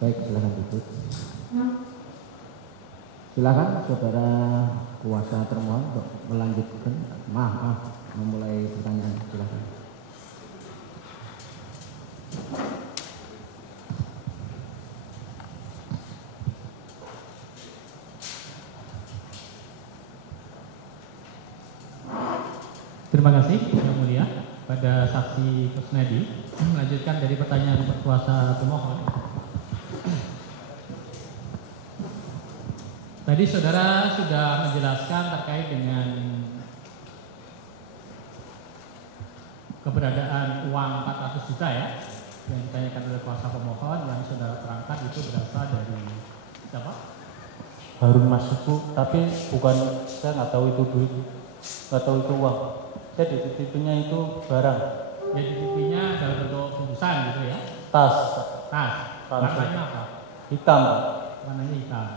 Baik, silakan duduk. Silakan saudara kuasa termohon untuk melanjutkan. Memulai pertanyaan, silakan. Terima kasih, Yang Mulia, pada saksi Kusnadi. Melanjutkan dari pertanyaan kuasa pemohon. Tadi saudara sudah menjelaskan terkait dengan keberadaan uang 400 juta ya, yang ditanyakan oleh kuasa pemohon, yang saudara terangkan itu berasal dari siapa? Harun Masiku, tapi bukan, saya nggak tahu itu duit, nggak tahu itu uang. Saya dititipinya itu barang. Ya, dititipinya dalam bentuk bungkusan gitu ya? Tas. Warnanya apa? Hitam. Warnanya hitam.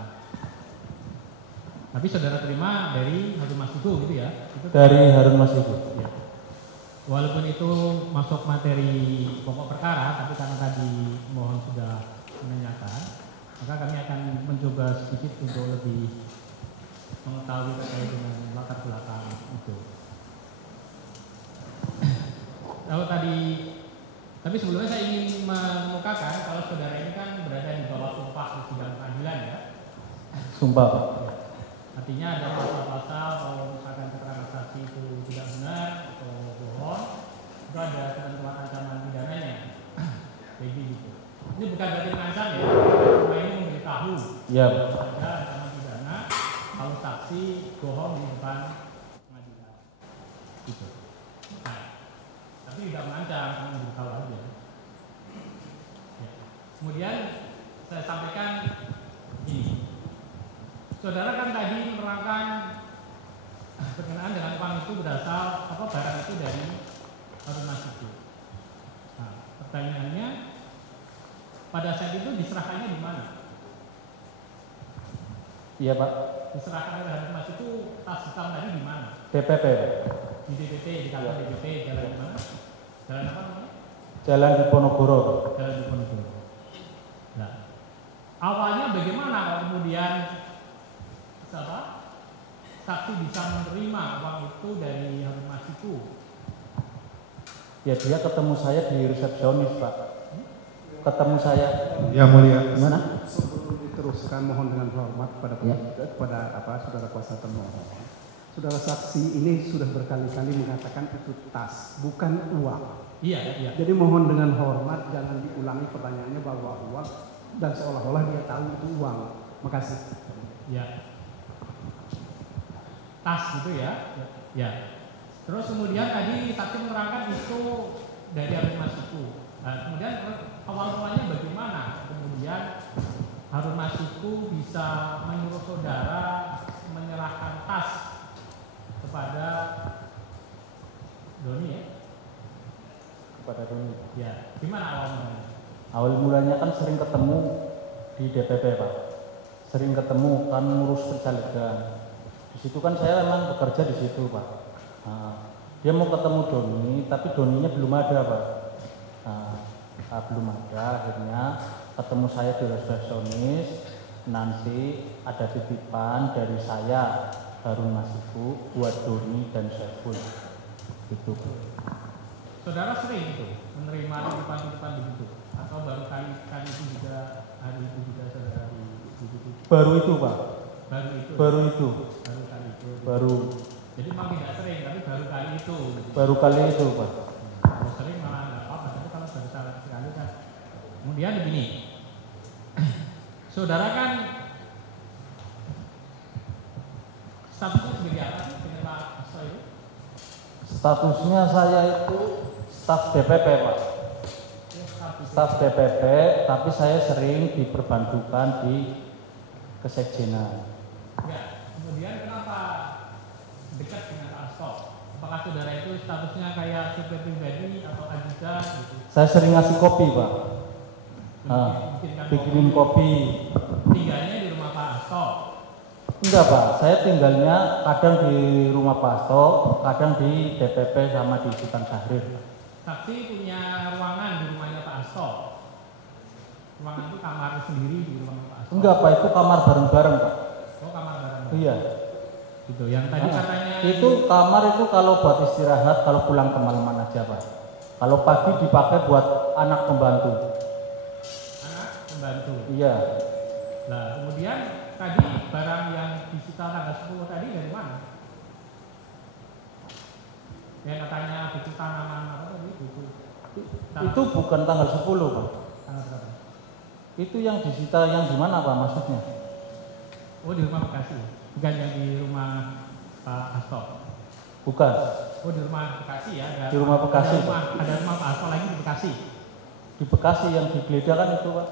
Tapi saudara terima dari Harun Masiku gitu ya? Itu dari Harun Masiku. Ya. Walaupun itu masuk materi pokok perkara, tapi karena tadi mohon sudah menanyakan, maka kami akan mencoba sedikit untuk lebih mengetahui terkait dengan latar belakang itu. Kalau tadi, tapi sebelumnya saya ingin mengemukakan kalau saudara ini kan berada di bawah sumpah di sidang pengadilan ya. Sumpah. Ya. Artinya ada pasal-pasal kalau misalkan keterangan saksi itu tidak benar atau bohong, itu ada ketentuan ancaman pidananya. Jadi gitu. Ini bukan berarti mengancam ya, cuma ini memberitahu. Ya. Ada ancaman pidana kalau saksi bohong di depan pengadilan. Gitu. Nah, tapi tidak mengancam, cuma memberitahu aja. Ya. Kemudian saya sampaikan ini. Saudara kan tadi menerangkan berkenaan dengan uang itu berasal barang itu dari Harun Masiku. Nah, pertanyaannya pada saat itu diserahkannya di mana? Iya Pak. Diserahkan oleh Harun Masiku tas hitam tadi di mana? DPP. Di DPP, di kantor DPP, jalan di mana? Jalan apa namanya? Jalan Diponegoro. Jalan Diponegoro. Nah, awalnya bagaimana kalau kemudian saksi bisa menerima uang itu dari Harun Masiku? Ya dia ketemu saya di resepsionis Pak. Ketemu saya. Ya Mulia. Gimana? Sebelum diteruskan mohon dengan hormat kepada saudara kuasa termohon. Saudara saksi ini sudah berkali-kali mengatakan itu tas, bukan uang. Iya. Jadi mohon dengan hormat jangan diulangi pertanyaannya bahwa uang dan seolah-olah dia tahu itu uang. Makasih. Ya. Tas gitu ya. Ya. Terus kemudian tadi saksi menerangkan itu dari Harun Masiku. Nah, kemudian awal mulanya bagaimana kemudian Harun Masiku bisa menyuruh saudara menyerahkan tas kepada Doni ya? Kepada Doni. Ya. Gimana awal mulanya? Awal mulanya kan sering ketemu di DPP Pak. Sering ketemu kan ngurus pencalegan. Di situ kan saya memang bekerja di situ Pak. Nah, dia mau ketemu Doni, tapi Doninya belum ada Pak. Nah, belum ada, akhirnya ketemu saya di resepsionis. Nanti ada titipan dari saya Harun Masiku buat Doni dan Saiful. Gitu. Saudara sering itu menerima titipan-titipan begitu, atau baru kali itu juga hari itu juga saudara di Baru itu Pak. Baru itu. Baru. Jadi memang tidak sering, tapi baru kali itu. Baru kali itu Pak. Kalau sering malah nggak apa-apa, tapi kalau baru sekali kan. Kemudian begini, saudara kan statusnya sebagai apa penerima ASO itu? Statusnya saya itu staf DPP Pak. Staf DPP, tapi saya sering diperbantukan di kesekjenan. Ya, kemudian kenapa dekat dengan Pak Asto? Apakah saudara itu statusnya kayak supir pribadi atau ajudan gitu? Saya sering ngasih kopi Pak. Bikinin kopi. Tinggalnya di rumah Pak Asto? Enggak Pak, saya tinggalnya kadang di rumah Pak Asto, kadang di DPP sama di Sultan Syahrir. Saksi punya ruangan di rumahnya Pak Asto? ruangan itu kamar sendiri di ruangan Pak Asto? Enggak Pak, itu kamar bareng-bareng Pak. Oh, kamar bareng. Iya. Gitu. Yang tadi katanya itu kamar itu kalau buat istirahat, kalau pulang kemalaman aja Pak. Kalau pagi dipakai buat anak pembantu. Anak pembantu. Iya. Nah, kemudian tadi barang yang disita tanggal 10 tadi dari mana? Yang katanya buku tanaman apa tadi? Buku. Itu bukan tanggal 10 Pak. Tanggal berapa? Itu yang disita yang di mana Pak maksudnya? Oh, di rumah Bekasi. Bukan yang di rumah Pak Asto. Bukan. Oh, di rumah Bekasi ya. Di rumah Bekasi. Ada rumah Pak Asto lagi di Bekasi. Di Bekasi yang digeledah kan itu Pak.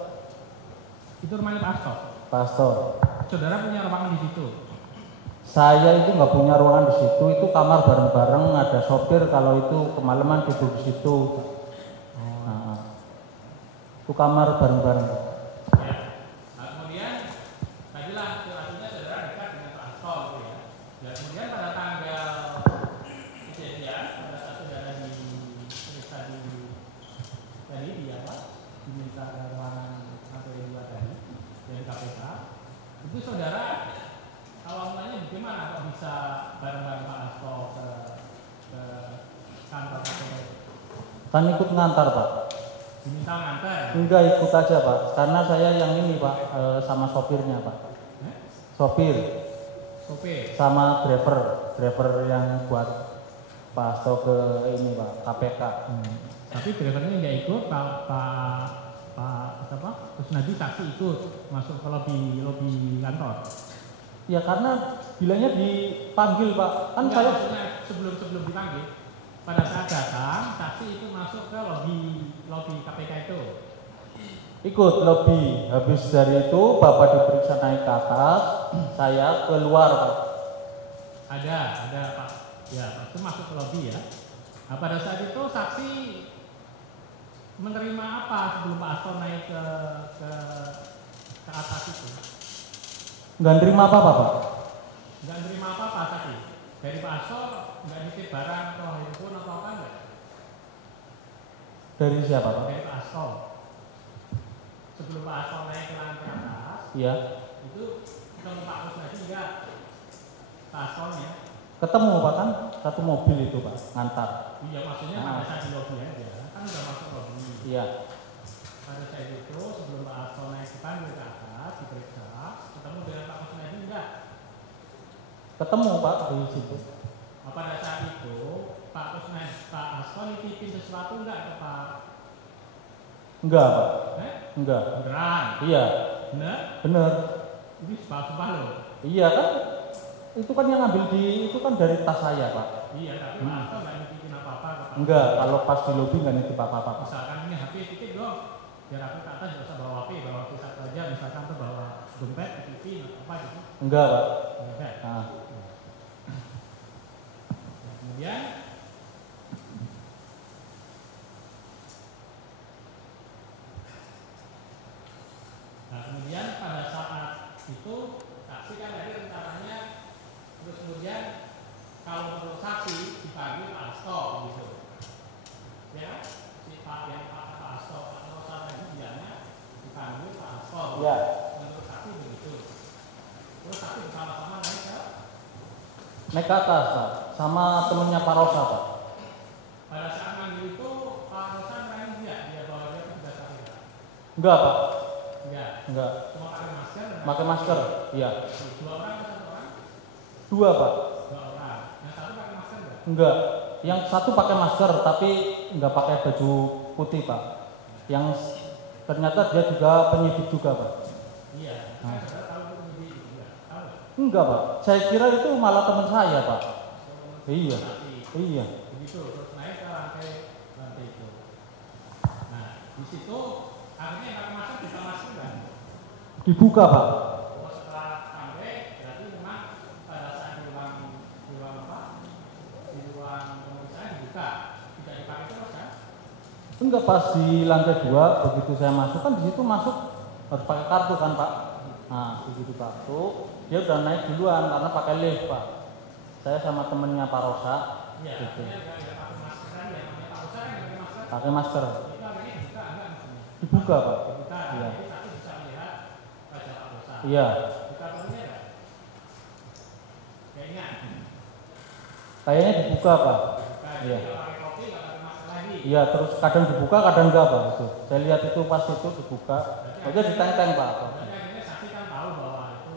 Itu rumahnya Pak Asto. Pak Asto. Saudara punya ruangan di situ. Saya itu nggak punya ruangan di situ, itu kamar bareng-bareng, ada sopir kalau itu kemalaman tidur di situ. Nah, itu kamar bareng-bareng. Ya. Nah, kemudian tadilah situasinya saudara dekat dengan Pak Asto gitu ya. Dan kemudian pada tanggal kejadian pada saat saudara diperiksa di apa? Diminta ruangan sampai 2 tadi dari KPK. Itu saudara awal mulanya bagaimana kok bisa bareng-bareng Pak Asto ke kantor KPK? Kan ikut ngantar Pak. Diminta nganter. Enggak, ikut aja Pak, karena saya yang ini Pak, sama sopirnya Pak. Sopir Sopir. sama driver yang buat Pak Asto ke ini Pak, KPK. Tapi drivernya nggak ikut, terus nanti saksi ikut masuk ke lobi kantor. Ya karena bilangnya dipanggil Pak, kan Enggak, saya maksudnya sebelum dipanggil, pada saat datang saksi itu masuk ke lobi KPK itu. ikut lobi. Habis dari itu Bapak diperiksa naik ke atas, saya keluar Pak. Ada Pak. Ya, itu masuk ke lobi ya. Nah, pada saat itu saksi menerima apa sebelum Pak Asto naik ke atas itu? Nggak nerima apa-apa Pak. Nggak nerima apa-apa tadi. Dari Pak Asto nggak nitip barang atau handphone atau apa enggak? Dari siapa Pak? Dari Pak Asto. Sebelum Pak Asto naik ke lantai atas, Iya. itu ketemu Pak Kusnadi enggak? Pak Astonya. Ketemu Pak, kan satu mobil itu Pak, ngantar. Iya, maksudnya pada saat di lobi aja. Kan udah masuk lobi. Iya. Pada saat itu sebelum Pak Asto naik ke atas diperiksa, ketemu dengan Pak Kusnadi enggak? Ketemu Pak di situ. Nah, pada saat itu Pak Asto nitipin sesuatu enggak ke Pak? Enggak Pak. Enggak. Beneran? Iya. Bener? Bener. Ini sumpah loh. Iya kan? Itu kan yang ngambil itu kan dari tas saya Pak. Iya, tapi Pak Asto nggak nitipin apa-apa ke Pak. Enggak, kalau pas di lobi nggak nitip apa-apa Pak. Misalkan ini HP titip dong, biar aku ke atas nggak usah bawa HP, bawa HP satu aja. Misalkan tuh bawa dompet, titipin apa gitu. Enggak Pak. Enggak. Nah, Kemudian pada saat itu saksi kan tadi rencananya terus kemudian kalau menurut saksi dipanggil Pak Asto gitu. Ya, si Pak Asto atau saat tadi bilangnya dipanggil Pak Asto. iya. Menurut saksi begitu. Terus saksi bersama-sama Naik ke atas Pak, sama temennya Pak Rosa Pak. pada saat manggil itu Pak Rosa nanya dia bahwa dia petugas KPK. Enggak Pak. Enggak. Enggak. Cuma pakai masker. Pakai masker. Iya. 2 orang atau 1 orang? 2 Pak. 2 orang. Yang satu pakai masker enggak? Enggak. Yang satu pakai masker tapi enggak pakai baju putih Pak. Yang ternyata dia juga penyidik juga Pak. Iya. Kan saudara tahu itu penyidik juga. Tahu nggak? Enggak Pak. Saya kira itu malah teman saya Pak. Iya. Iya. Begitu. Terus naik ke lantai itu. Nah, di situ akhirnya yang pakai masker bisa masuk kan? Dibuka Pak. Oh, setelah sampai berarti memang pada saat di ruang apa? Di ruang pemeriksaan dibuka, tidak dipakai terus kan? Enggak, pas di lantai 2 begitu saya masuk kan di situ masuk harus pakai kartu kan Pak. Nah begitu kartu dia udah naik duluan karena pakai lift Pak. Saya sama temennya Pak Rosa. Iya. Gitu. Dia nggak pakai masker kan? Ya, namanya Pak Rosa kan nggak pakai masker. Pakai masker. Itu akhirnya dibuka enggak maksudnya? Dibuka Pak. Dibuka, Iya. jadi saksi bisa melihat wajah Pak Rosa. Iya. Buka fotonya enggak? Kayaknya. Kayaknya dibuka Pak. Buka, Iya. jadi kalau pakai kopi nggak ada masalah lagi. Iya, terus kadang dibuka, kadang enggak Pak. Itu. Saya lihat itu pas itu dibuka. Maksudnya ditenteng Pak. Berarti akhirnya saksi kan tahu bahwa itu.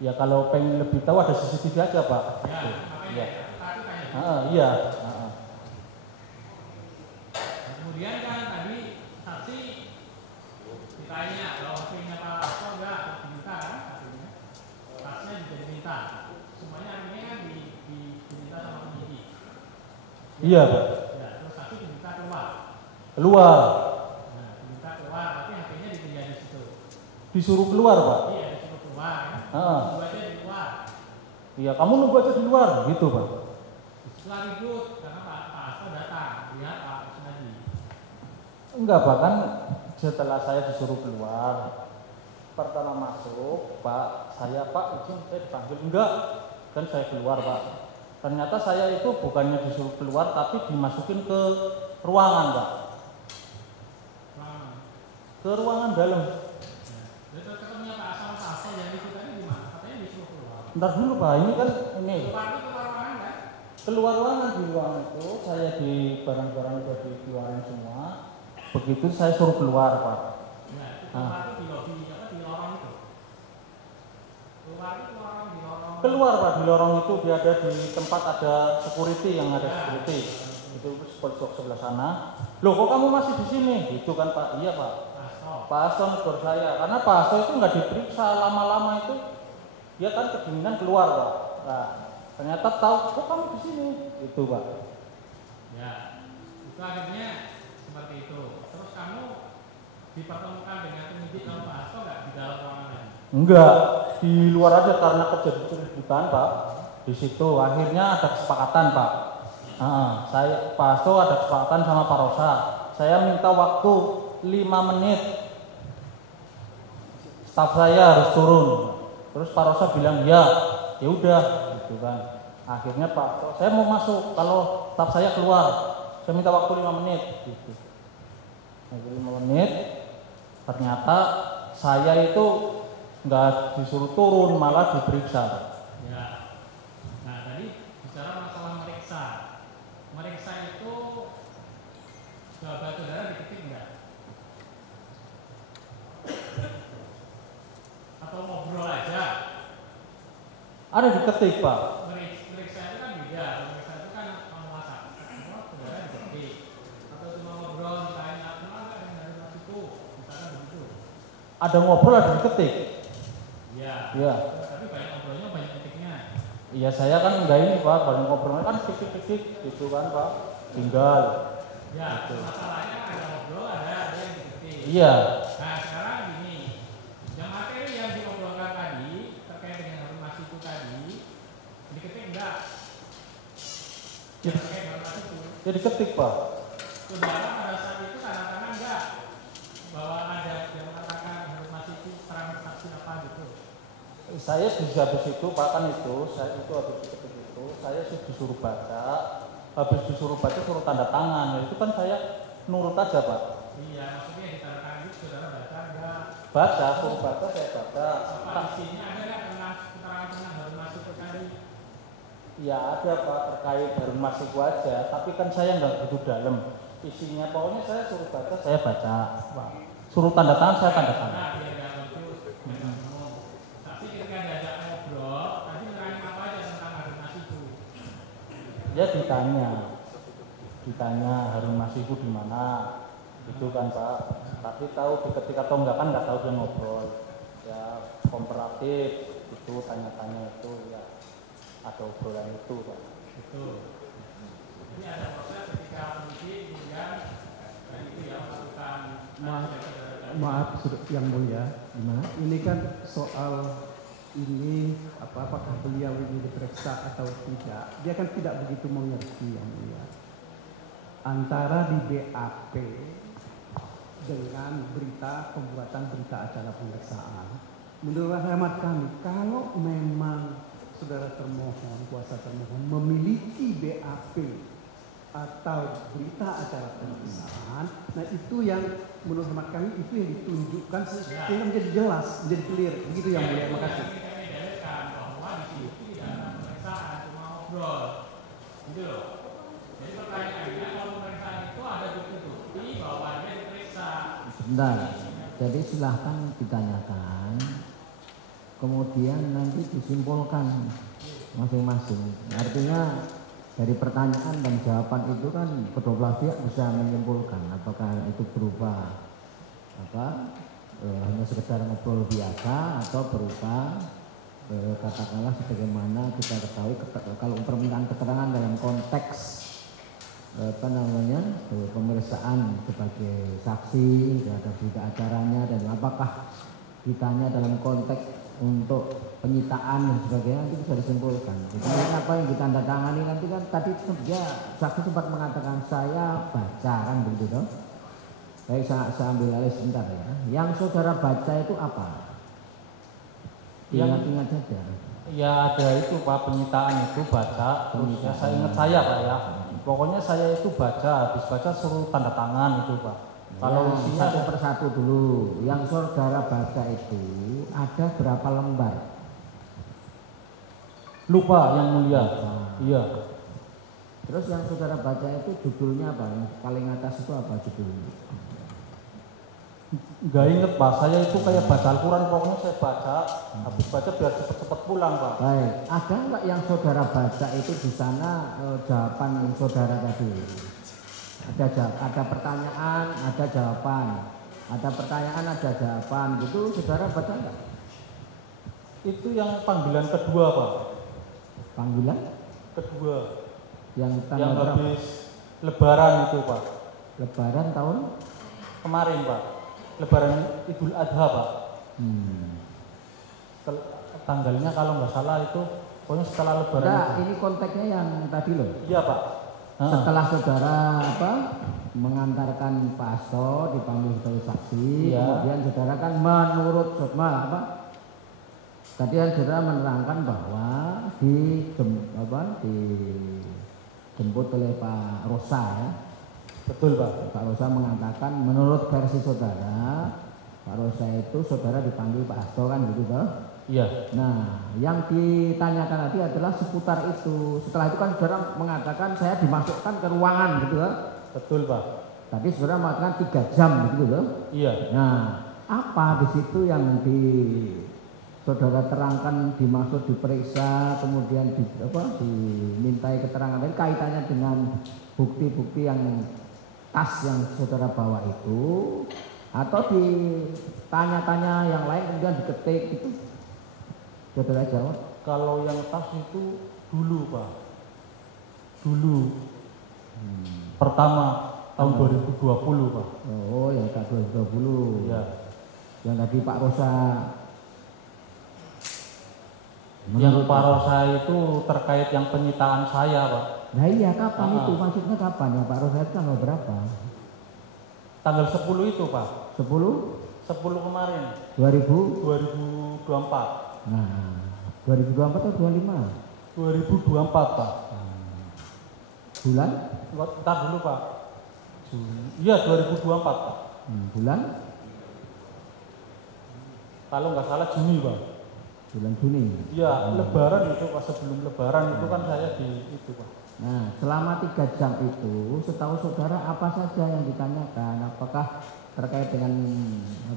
Ya kalau pengen lebih tahu ada CCTV aja Pak. Ya, Gitu. makanya Iya. tapi kayak. Iya. Nah, kemudian kan tadi saksi ditanya kalau HP-nya Pak Hasto enggak diminta kan artinya saksinya juga diminta semuanya artinya kan diminta sama penyidik. Iya Pak. Ya, terus saksi diminta keluar. Keluar. Nah, diminta keluar tapi HP-nya ditinggal di situ. Disuruh keluar Pak. Iya, disuruh keluar kan. Heeh. Tunggu aja di luar. Iya, kamu nunggu aja di luar gitu Pak. Setelah ribut karena Pak Hasto datang lihat Pak Kusnadi. Enggak Pak, kan setelah saya disuruh keluar, pertama masuk, Pak, saya Pak izin saya dipanggil enggak, kan saya keluar Pak. Ternyata saya itu bukannya disuruh keluar, tapi dimasukin ke ruangan Pak, ke ruangan dalam. Jadi ketemunya Pak Hasto yang itu tadi gimana? Katanya disuruh keluar. Ntar dulu Pak, ini kan ini Keluar itu keluar ruangan kan? keluar ruangan, di ruangan itu saya di barang-barang udah dikeluarin semua. Begitu saya suruh keluar Pak. Ya, itu keluar itu di lobi apa di lorong itu. Keluar itu lorong di lorong. Keluar Pak, di lorong itu dia ada di tempat ada security yang ada security. Itu pojok sebelah sana. Loh kok kamu masih di sini? Gitu kan Pak. Iya Pak. Hasto. Pak Hasto negor saya. Karena Pak Hasto itu nggak diperiksa lama-lama itu. Dia kan kedinginan keluar Pak. Nah, ternyata tahu kok kamu di sini. Itu Pak. Ya, itu akhirnya seperti itu. Terus kamu dipertemukan dengan penyidik sama Pak Hasto nggak di dalam ruangan lain? Enggak, di luar aja karena kejadian keributan Pak. Di situ akhirnya ada kesepakatan Pak. Saya Pak Hasto ada kesepakatan sama Pak Rosa. Saya minta waktu 5 menit. Staf saya harus turun. Terus Pak Rosa bilang ya udah, gitu kan. Akhirnya Pak Hasto, saya mau masuk kalau staf saya keluar. Saya minta waktu 5 menit. Gitu. 5 menit. Ternyata saya itu nggak disuruh turun, malah diperiksa. Ya. Nah tadi bicara masalah meriksa. Meriksa itu jawaban saudara diketik enggak? Atau ngobrol aja? Ada diketik Pak. Meriksa itu kan beda. Meriksa itu kan masak. Saudara diketik. Atau cuma ngobrol ditanya kenal nggak dengan dari itu? Misalkan begitu. Ada ngobrol, ada diketik. Iya. Iya. Tapi banyak ngobrolnya banyak ketiknya. Iya saya kan enggak ini Pak, banyak ngobrolnya kan ketik-ketik gitu kan Pak. Tinggal. Ya, masalahnya ada ngobrol, ada yang diketik. Iya. Nah sekarang gini, yang materi yang diobrolkan tadi terkait dengan Harun Masiku tadi diketik enggak? Yang terkait Harun Masiku. Ya diketik Pak. Saudara pada saat itu tanda tangan enggak bahwa ada yang mengatakan Harun Masiku perang saksi apa gitu? Saya habis itu Pak kan itu, saya itu habis diketik itu, saya sih disuruh baca, habis disuruh baca suruh tanda tangan, ya, itu kan saya nurut aja Pak. Iya, maksudnya di tanda tangan itu saudara baca enggak? Baca, suruh baca saya baca. Apa isinya ada nggak tentang keterangan tentang Harun Masiku tadi? Ya ada Pak terkait Harun Masiku aja, tapi kan saya nggak begitu dalam isinya. Pokoknya saya suruh baca, saya baca. Pak. Suruh tanda tangan, saya tanda tangan. Nah, biar nggak confuse. Tapi ketika diajak ngobrol, tadi nerangin apa aja tentang Harun Masiku? Ya ditanya Harun Masiku di mana, itu kan Pak. Tapi tahu diketik atau enggak kan nggak tahu dia ngobrol. Ya komparatif itu tanya-tanya itu ya ada obrolan itu Pak. Betul. Jadi ada proses ketika penyidik kemudian dan itu ya melakukan Maaf yang mulia, Gimana? ini kan soal ini apakah beliau ini diperiksa atau tidak, dia kan tidak begitu mengerti yang mulia antara di BAP dengan berita pembuatan berita acara pemeriksaan. Menurut hemat kami, kalau memang saudara termohon, kuasa termohon memiliki BAP atau berita acara pemeriksaan, Nah itu yang menurut hemat kami itu yang ditunjukkan sehingga menjadi jelas, menjadi clear. Begitu yang mulia. Makasih. Kami dalilkan bahwa di situ tidak ada pemeriksaan, cuma ngobrol. Gitu loh. Jadi pertanyaannya kalau pemeriksaan itu ada bukti-bukti bahwa dia diperiksa. Sebentar. Jadi silahkan ditanyakan. Kemudian nanti disimpulkan masing-masing. Artinya dari pertanyaan dan jawaban itu kan kedua belah pihak bisa menyimpulkan apakah itu berupa hanya sekedar ngobrol biasa atau berupa katakanlah sebagaimana kita ketahui kalau permintaan keterangan dalam konteks pemeriksaan sebagai saksi, ada berita acaranya, dan apakah ditanya dalam konteks untuk penyitaan dan sebagainya, itu bisa disimpulkan. Kemudian apa yang ditandatangani nanti kan tadi dia saksi sempat mengatakan saya baca kan begitu toh. Baik, saya ambil alih sebentar ya. Yang saudara baca itu apa? Ingat-ingat saja. Ya ada itu Pak, penyitaan itu baca. Terus ya, saya ingat saya Pak ya. Pokoknya saya itu baca, habis baca suruh tanda tangan itu Pak. Kalau isinya satu persatu dulu. Yang saudara baca itu ada berapa lembar? Lupa yang mulia. Iya. Terus yang saudara baca itu judulnya apa? Yang paling atas itu apa judulnya? Enggak inget Pak, saya itu kayak baca Al-Quran, pokoknya saya baca, habis baca biar cepet-cepet pulang Pak. Baik, ada nggak yang saudara baca itu di sana jawaban saudara tadi? Ada pertanyaan, ada jawaban. Ada pertanyaan, ada jawaban. Gitu saudara baca nggak? Itu yang panggilan kedua Pak. Panggilan? Kedua. Yang Yang berapa? habis Lebaran itu Pak. Lebaran tahun? Kemarin Pak. Lebaran Idul Adha Pak. Tanggalnya kalau nggak salah itu pokoknya setelah Lebaran. Enggak, ini konteksnya yang tadi loh. Iya Pak. Setelah saudara mengantarkan Pak Hasto dipanggil sebagai saksi, iya. Kemudian saudara kan menurut tadi kan saudara menerangkan bahwa dijemput oleh Pak Rosa ya. Betul Pak. Pak Rosa mengatakan menurut versi saudara, Pak Rosa itu saudara dipanggil Pak Hasto kan gitu toh? Iya. Nah, yang ditanyakan tadi adalah seputar itu. Setelah itu kan saudara mengatakan saya dimasukkan ke ruangan gitu ya. Betul Pak. Tadi saudara mengatakan 3 jam gitu loh. Iya. Nah, apa di situ yang saudara terangkan dimaksud diperiksa, kemudian dimintai keterangan dari kaitannya dengan bukti-bukti yang tas yang saudara bawa itu, atau ditanya-tanya yang lain kemudian diketik gitu? Saudara jawab. Kalau yang tas itu dulu Pak. Dulu. Pertama tahun 2020 Pak. Oh, yang tahun 2020. Iya. Yang tadi Pak Rosa. Yang Pak Rosa itu terkait yang penyitaan saya Pak. Nah iya, kapan itu? Maksudnya kapan ya Pak Rosa itu tanggal berapa? Tanggal 10 itu Pak. 10? 10 kemarin. 2024. 2024. Nah, 2024 atau 25? 2024 Pak. Bulan? Ntar dulu Pak. Iya 2024 Pak. Bulan? Kalau nggak salah Juni Pak. Bulan Juni. Iya, Lebaran itu Pak, sebelum Lebaran itu kan saya di itu Pak. Nah, selama 3 jam itu, setahu saudara apa saja yang ditanyakan? Apakah terkait dengan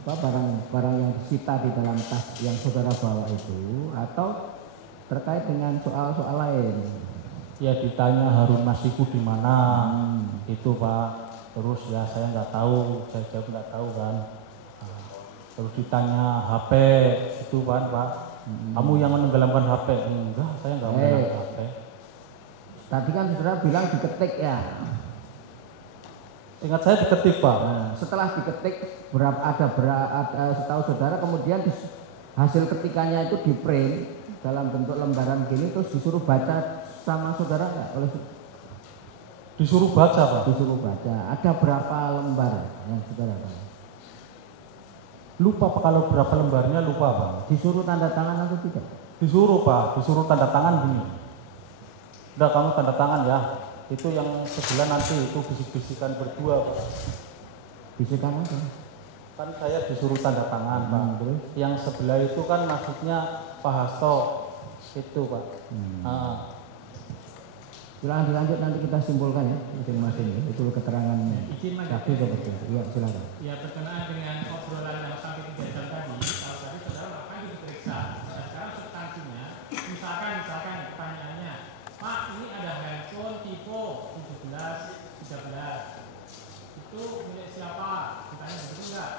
barang-barang yang disita di dalam tas yang saudara bawa itu, atau terkait dengan soal-soal lain? Ya ditanya Harun Masiku di mana, itu Pak. Terus ya saya nggak tahu, saya jawab nggak tahu kan. Terus ditanya HP itu kan Pak. Kamu yang menenggelamkan HP? Enggak, saya nggak menenggelamkan HP. Tadi kan saudara bilang diketik ya. Ingat saya diketik Pak. Nah, setelah diketik setahu saudara kemudian hasil ketikannya itu di print dalam bentuk lembaran gini terus disuruh baca sama saudara nggak? Disuruh baca Pak. Disuruh baca. Ada berapa lembar yang saudara tahu? Lupa Pak, kalau berapa lembarnya lupa Pak. Disuruh tanda tangan atau tidak? Disuruh Pak, disuruh tanda tangan gini. Udah kamu tanda tangan ya. Itu yang sebelah nanti itu bisik-bisikan berdua Pak. Bisikan apa? Kan saya disuruh tanda tangan Pak. Terus? Yang sebelah itu kan maksudnya Pak Hasto itu Pak. Silakan dilanjut, nanti kita simpulkan ya masing-masing. Itu keterangan Izin saksi seperti itu. Ya, silakan. Ya, berkenaan dengan obrolan yang sampai 3 jam tadi, kalau tadi saudara akan diperiksa. Nah, sekarang substansinya, misalkan pertanyaannya, Pak, ini ada handphone tipe 1713. Itu milik siapa? Ditanya begitu enggak?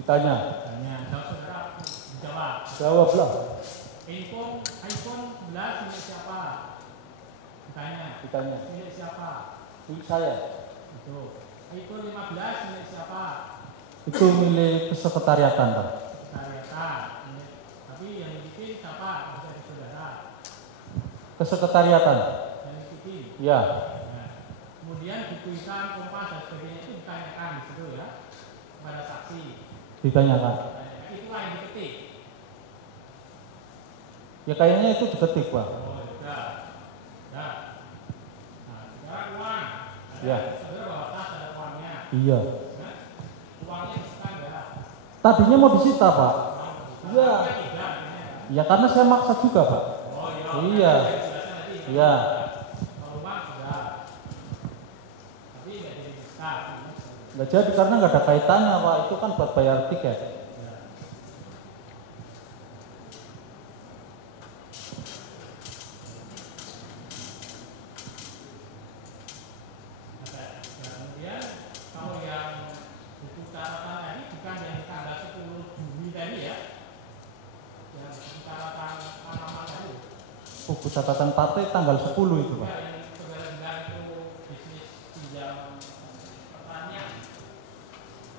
Ditanya. Tanya, jawab saudara, dijawab. Jawablah. iPhone 11 milik siapa? Ditanya. Milik siapa? Milik saya. Itu. iPhone 15 milik siapa? Itu milik kesekretariatan Pak. Sekretariatan. Tapi yang bikin siapa? Dari saudara. Kesekretariatan. Yang bikin. Ya. Nah, kemudian ditulisan kompas dan sebagainya itu ditanyakan di situ ya kepada saksi. Ditanyakan. Itulah yang diketik. Ya kayaknya itu diketik Pak. Oh, sudah. Nah, sekarang uang. Ya. Saudara bawa tas ada uangnya. Iya. Nah, uangnya disita enggak? Tadinya mau disita Pak. Iya. Tidak. Ya karena saya maksa juga Pak. Oh Iya. Iya. Kalau uang sudah. Tapi tidak jadi disita. Nggak jadi karena nggak ada kaitannya Pak. Itu kan buat bayar tiket. Kemudian kalau yang buku catatan tadi bukan yang tanggal 10 Juli tadi ya, yang buku catatan Panama tadi. Buku catatan partai tanggal 10 itu Pak. Yang saudara bilang itu bisnis pinjam pertanian.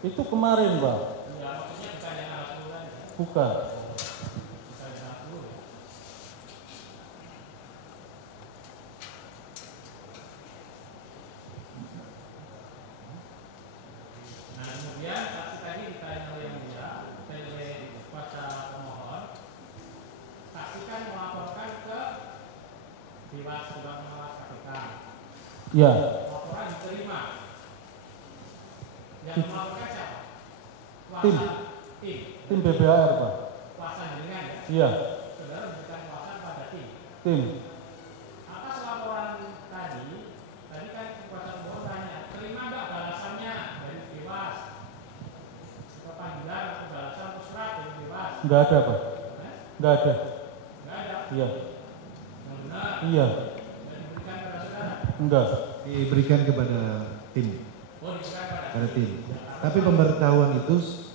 Itu kemarin Pak. Ya maksudnya bukan yang tanggal 10 tadi. Bukan. Bukan yang tanggal 10 ya. Nah kemudian saksi tadi ditanya oleh yang mulia, oleh kuasa pemohon, saksi kan melaporkan ke Dewas Dewan Pengawas KPK. Ya. Laporan diterima. Yang melaporkan siapa? Tim. Tim BBAR Pak. Kuasa jaringan ya? Iya. Saudara memberikan kuasa pada tim. Tim. Atas laporan tadi kan kuasa pemohon tanya, terima nggak balasannya dari Dewas? Atau panggilan atau balasan atau surat dari Dewas? Nggak ada Pak. Nggak ada. Nggak ada. Iya. Yang benar. Iya. Dan diberikan kepada saudara. Enggak. Diberikan kepada tim, Oh diberikan kepada pada tim. Tapi pemberitahuan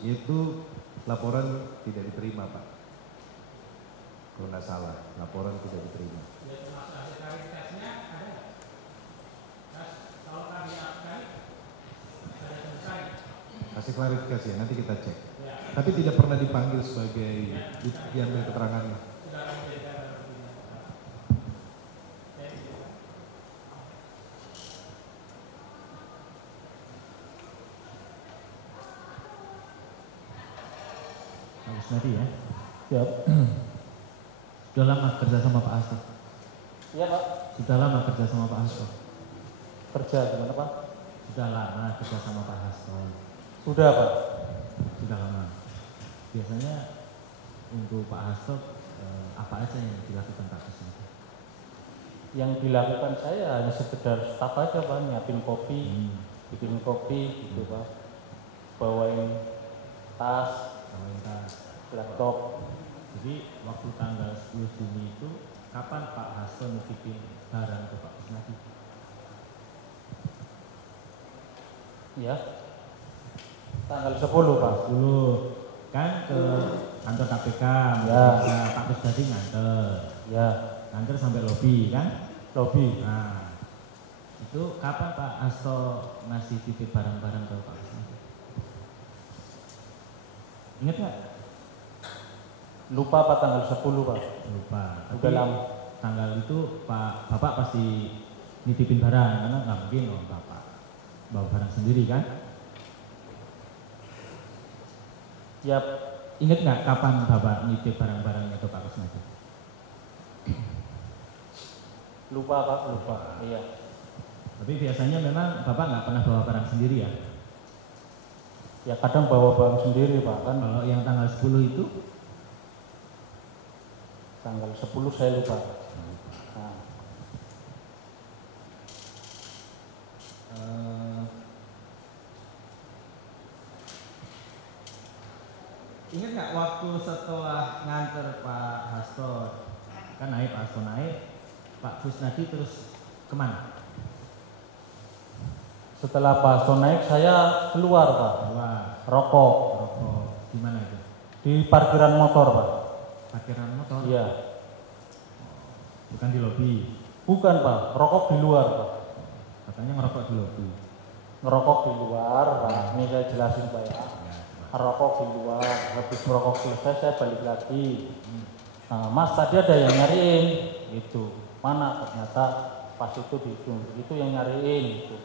itu laporan tidak diterima Pak. Kalau nggak salah, laporan tidak diterima. Ya termasuk hasil klarifikasinya ada nggak? Nah, kalau kami akan ada selesai. Kasih klarifikasi ya, nanti kita cek. Ya. Tapi tidak pernah dipanggil sebagai diambil keterangannya. Sudah kami jadikan dalam video. Pak Kusnadi ya. Siap. Sudah lama kerja sama Pak Hasto. Iya Pak. Sudah lama kerja sama Pak Hasto. Kerja gimana Pak? Sudah lama kerja sama Pak Hasto. Sudah Pak. Sudah lama. Biasanya untuk Pak Hasto apa aja yang dilakukan Pak Kusnadi? Yang dilakukan saya hanya sekedar staf aja Pak, nyiapin kopi, bikin kopi gitu Pak. Bawain tas, laptop. Jadi waktu tanggal 10 Juni itu kapan Pak Hasto nitipin barang ke Pak Kusnadi? Ya. Tanggal 10 Pak. 10 kan ke kantor KPK, Ya. Pak Kusnadi nganter. Ya. Nganter sampai lobi kan? Lobby. Nah, itu kapan Pak Hasto ngasih titip barang-barang ke Pak Kusnadi? Ingat nggak? Lupa Pak tanggal 10 Pak. Lupa. Udah lama. Tanggal itu Bapak pasti nitipin barang karena nggak mungkin Bapak bawa barang sendiri kan? Ya. Ingat nggak kapan Bapak nitip barang-barangnya ke Pak Kusnadi? Lupa Pak, lupa. Iya. Tapi biasanya memang Bapak nggak pernah bawa barang sendiri ya? Ya kadang bawa barang sendiri Pak kan. Kalau yang tanggal 10 itu Tanggal 10 saya lupa. Nah, ingat nggak waktu setelah nganter Pak Hasto, kan naik Pak Hasto naik, Pak Kusnadi terus kemana? setelah Pak Hasto naik saya keluar Pak. Wah, Rokok rokok di mana itu? di parkiran motor Pak. Parkiran motor? Iya. Bukan di lobi. Bukan Pak, rokok di luar Pak. Katanya ngerokok di lobi. Ngerokok di luar Pak. Ini saya jelasin Pak ya. Rokok di luar, habis merokok selesai saya balik lagi. Nah, Mas tadi ada yang nyariin itu. Mana ternyata pas itu itu yang nyariin itu.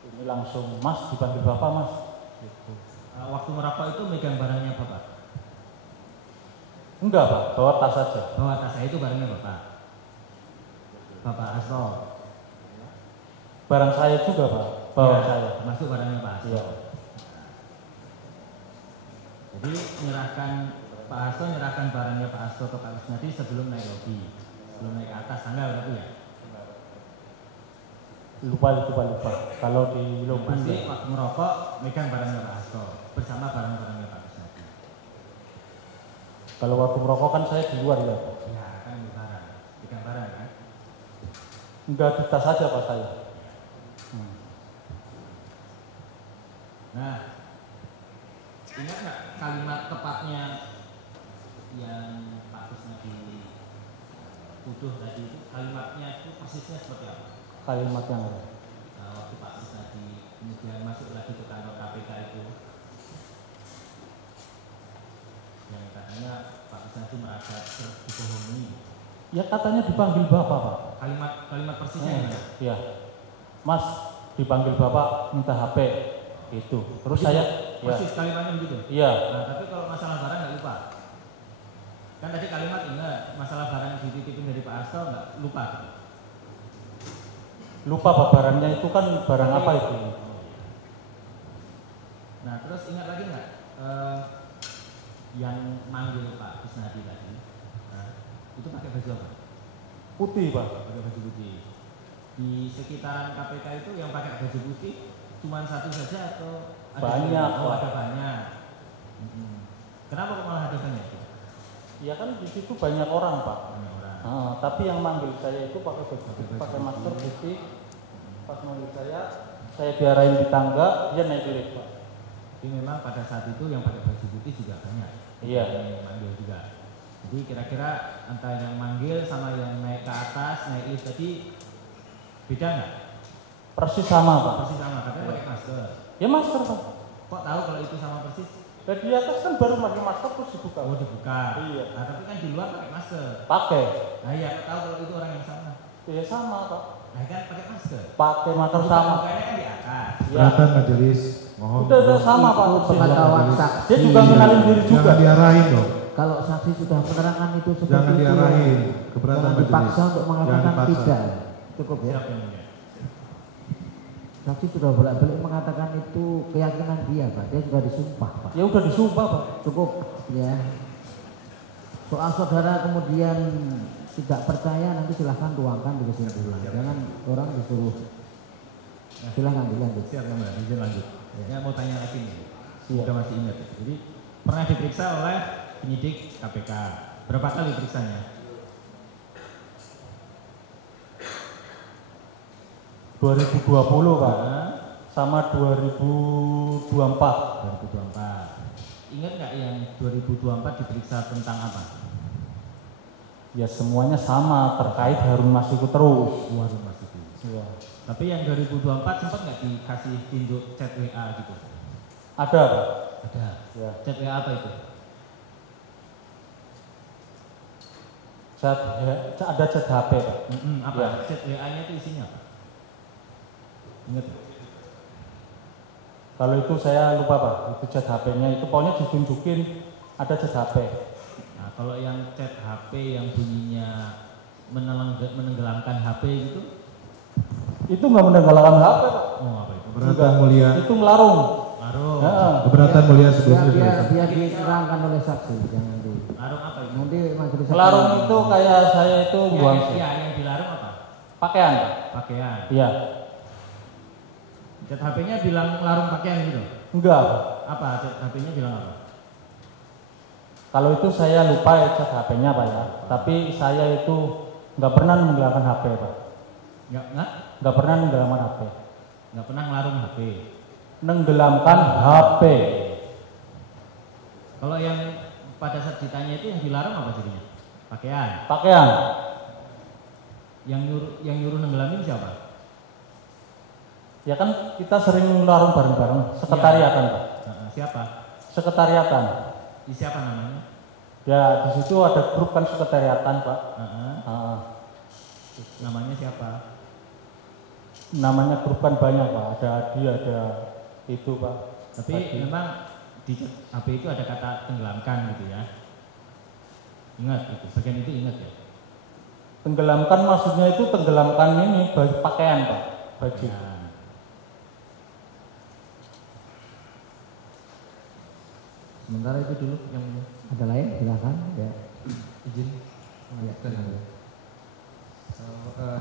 Ini langsung Mas dipanggil Bapak Mas. Gitu. Waktu merokok itu megang barangnya Bapak? Enggak Pak, bawa tas saja. Bawa tas saya itu barangnya Bapak? Bapak Hasto? Barang saya juga Pak, bawa Ya, saya. termasuk barangnya Pak Hasto? Iya. Jadi Pak Hasto menyerahkan barangnya Pak Hasto ke Pak Kusnadi sebelum naik lobi, sebelum naik ke atas tanggal berapa ya? Lupa. Kalau di lobi Pasti waktu merokok megang barangnya Pak Hasto bersama barang-barangnya Pak Kusnadi. kalau waktu merokok kan saya di luar ya Pak. Ya kan megang barang kan? Enggak di tas saja Pak saya. Nah, ingat nggak kalimat tepatnya yang Pak Kusnadi tuduh tadi itu? Kalimatnya itu persisnya seperti apa? Kalimat yang ada. Waktu Pak Kusnadi kemudian masuk lagi ke kantor KPK itu, yang katanya Pak Kusnadi merasa dibohongi. Ya katanya dipanggil Bapak Pak. Kalimat persisnya gimana? Iya. Mas dipanggil Bapak minta HP itu. Terus Begitu? saya Persis kalimatnya begitu? Iya. Nah, tapi kalau masalah barang nggak lupa. Kan tadi kalimat ingat, masalah barang dititipin dari Pak Hasto nggak lupa. Lupa Pak barangnya itu kan barang apa itu? Nah, terus ingat lagi nggak yang manggil Pak Kusnadi tadi? Nah, itu pakai baju apa? Putih Pak. Pakai baju putih. Di sekitaran KPK itu yang pakai baju putih cuma satu saja atau ada Banyak, Oh, Pak. ada banyak. Kenapa kok malah ada banyak? Ya kan di situ banyak orang Pak. Banyak orang. Tapi yang manggil saya itu pakai baju putih, baju pakai putih. masker putih. Pas manggil saya diarahin di tangga, dia naik lift Pak. Jadi memang pada saat itu yang pakai baju putih juga banyak. Iya. Yang manggil juga. Jadi kira-kira antara yang manggil sama yang naik ke atas, naik lift tadi beda nggak? Persis sama Pak. Persis sama, katanya pakai masker. Ya masker Pak. Kok tahu kalau itu sama persis? Dan di atas kan baru pakai masker terus dibuka. Oh, dibuka. Iya. Nah, tapi kan di luar pakai masker. Pakai. Nah, iya, kok tahu kalau itu orang yang sama? Ya sama Pak. Nah, kan pakai masker. Pakai masker Bukan sama. bukanya kan di atas. Ya. Keberatan majelis, mohon. Udah sama Pak. Itu pengetahuan saksi. Dia juga mengenalin diri juga. Jangan diarahin dong. Kalau saksi sudah menerangkan itu seperti Jangan itu, diarahin. Keberatan jangan majelis. dipaksa untuk Jangan mengatakan dipaksa. tidak. Cukup ya. Saksi sudah bolak-balik mengatakan itu keyakinan dia, Pak. Dia sudah disumpah, Pak. Ya udah disumpah Pak. Cukup ya. Soal saudara kemudian tidak percaya, nanti silahkan tuangkan di kesimpulan. Jangan orang disuruh. Silahkan dilanjut. Siap ya Mbak, izin lanjut. Ya mau tanya lagi nih. Sudah masih ingat. Jadi pernah diperiksa oleh penyidik KPK. Berapa kali periksanya? 2020 Pak. Nah, Sama 2024. 2024. Ingat nggak yang 2024 diperiksa tentang apa? Ya semuanya sama terkait Harun Masiku terus. Warung Masiku. Iya. Tapi yang 2024 sempat nggak dikasih induk chat WA gitu? Ada Pak. Ada. Ya. Chat WA apa itu? Ada chat HP Pak. Apa? Ya. Chat WA-nya itu isinya apa? Ingat nggak? Kalau itu saya lupa Pak. Itu chat HP-nya itu pokoknya ditunjukin ada chat HP. Nah, kalau yang chat HP yang bunyinya menenggelamkan HP gitu? Itu nggak menenggelamkan HP Pak. Oh, apa itu? Keberatan mulia. Itu melarung. larung. Keberatan mulia sebelumnya. Biar diterangkan oleh saksi, jangan dulu. Larung apa itu? Nanti majelis Larung itu kayak saya itu buang Iya, yang dilarung apa? pakaian. Pakaian. Iya. Chat HP-nya bilang larung pakaian gitu. Enggak. Apa? Chat HP-nya bilang apa? Kalau itu saya lupa ya cek HP-nya Pak ya. Tapi saya itu nggak pernah meninggalkan HP Pak. Nggak pernah meninggalkan HP. Nggak pernah ngelarung HP. Nenggelamkan HP. Kalau yang pada saat ditanya itu yang dilarung apa jadinya? Pakaian. Pakaian. Yang nyuruh nenggelamin siapa? Ya kan kita sering larung bareng-bareng. Sekretariatan Pak. Siapa? Sekretariatan. Siapa namanya? Ya di situ ada grup kan sekretariatan Pak. Namanya siapa? Namanya grup kan banyak Pak. Ada Adi, ada itu Pak. Tapi memang di HP itu ada kata tenggelamkan gitu ya. Ingat itu, bagian itu ingat ya. Tenggelamkan maksudnya itu tenggelamkan ini baju pakaian Pak. Baju. Ya. Sementara itu dulu yang ada lain silakan ya. Izin melanjutkan ya.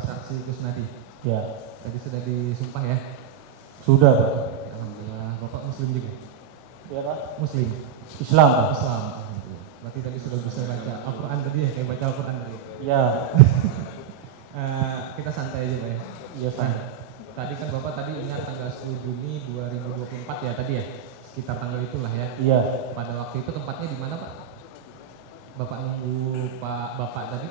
Saksi Kusnadi. Ya. Tadi sudah disumpah ya. Sudah Pak. Alhamdulillah. Bapak Muslim juga. Ya Pak. Muslim. Islam Pak. Islam. Alhamdulillah. Berarti tadi sudah bisa baca Al-Quran tadi ya, kayak baca Al-Quran tadi. Ya. Kita santai aja Pak ya. Iya Pak. Tadi kan Bapak tadi ingat tanggal 10 Juni 2024 ya tadi ya. Sekitar tanggal itulah ya. Iya. Pada waktu itu tempatnya di mana Pak? Bapak nunggu Bapak tadi?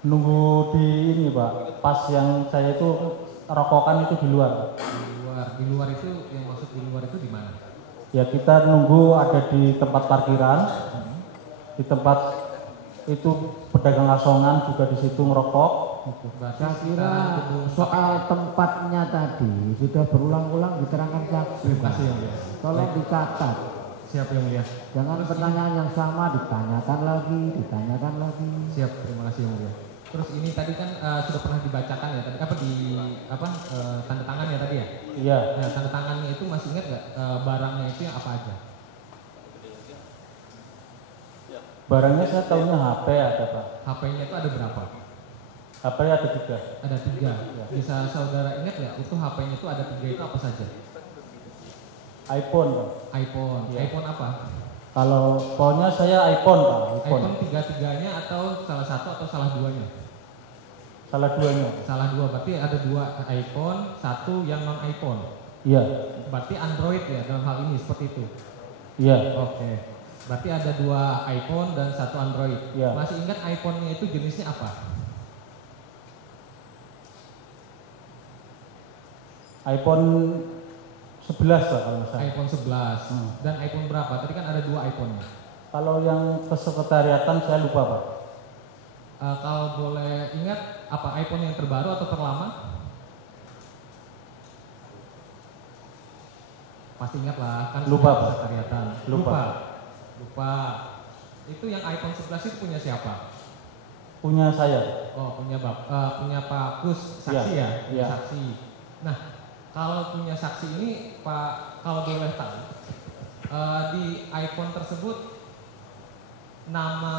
Nunggu di ini Pak. Pas yang saya itu rokokan itu di luar. Di luar itu yang maksud di luar itu di mana? Ya kita nunggu ada di tempat parkiran. Di tempat itu pedagang asongan juga di situ ngerokok. Saya kira soal tempatnya tadi sudah berulang-ulang diterangkan saksi. Terima kasih yang mulia. Tolong dicatat. Siap yang mulia. Jangan pertanyaan yang sama ditanyakan lagi. Siap, terima kasih yang mulia. Terus ini tadi kan sudah pernah dibacakan ya tadi tanda tangan ya tadi ya? Iya. Nah, tanda tangannya itu masih ingat nggak barangnya itu yang apa aja? Barangnya saya tahunya HP ada Pak. HP-nya itu ada berapa? HP ada 3. Ada 3. Bisa saudara ingat nggak itu HP-nya itu ada 3 itu apa saja? iPhone Pak. iPhone. Iya. iPhone apa? Kalau pokoknya saya iPhone Pak. iPhone 3-3-nya atau salah satu atau salah duanya? Salah duanya. Salah dua, berarti ada 2 iPhone, 1 yang non iPhone. Iya. Berarti Android ya dalam hal ini seperti itu. Iya. Oke. Berarti ada 2 iPhone dan 1 Android. Iya. Masih ingat iPhone-nya itu jenisnya apa? iPhone 11 Pak kalau saya. iPhone 11. Dan iPhone berapa? Tadi kan ada 2 iPhone-nya. Kalau yang kesekretariatan saya lupa Pak. Kalau boleh ingat apa iPhone yang terbaru atau terlama? Pasti ingat lah kan. Lupa, Pak. Sekretariatan. Lupa. Itu yang iPhone 11 itu punya siapa? Punya saya. Oh, punya Pak Kus, saksi ya? Punya Iya. saksi. Nah, kalau punya saksi ini Pak, kalau boleh tahu di iPhone tersebut nama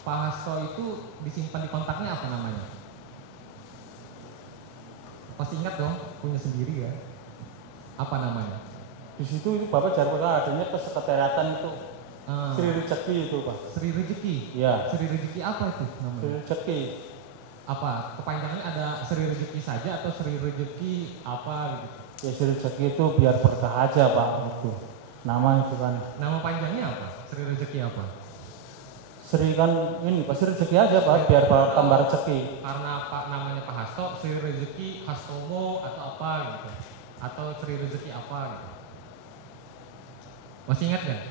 Pak Hasto itu disimpan di kontaknya apa namanya? Pasti ingat dong, punya sendiri ya. Apa namanya? Di situ Bapak Jarwono adanya kesekretariatan itu. Sri Rezeki itu Pak. Sri Rezeki. Iya. Sri Rezeki apa itu Sri namanya? Rezeki. Apa? Kepanjangannya ada Sri Rezeki saja atau Sri Rezeki apa gitu? Ya Sri Rezeki itu biar berkah aja Pak itu. Nama itu kan. Nama panjangnya apa? Sri Rezeki apa? Sri kan ini Pak Sri Rezeki aja Pak biar tambah rezeki. Karena Pak namanya Pak Hasto, Sri Rezeki Hastomo atau apa gitu. Atau Sri Rezeki apa gitu. Masih ingat gak?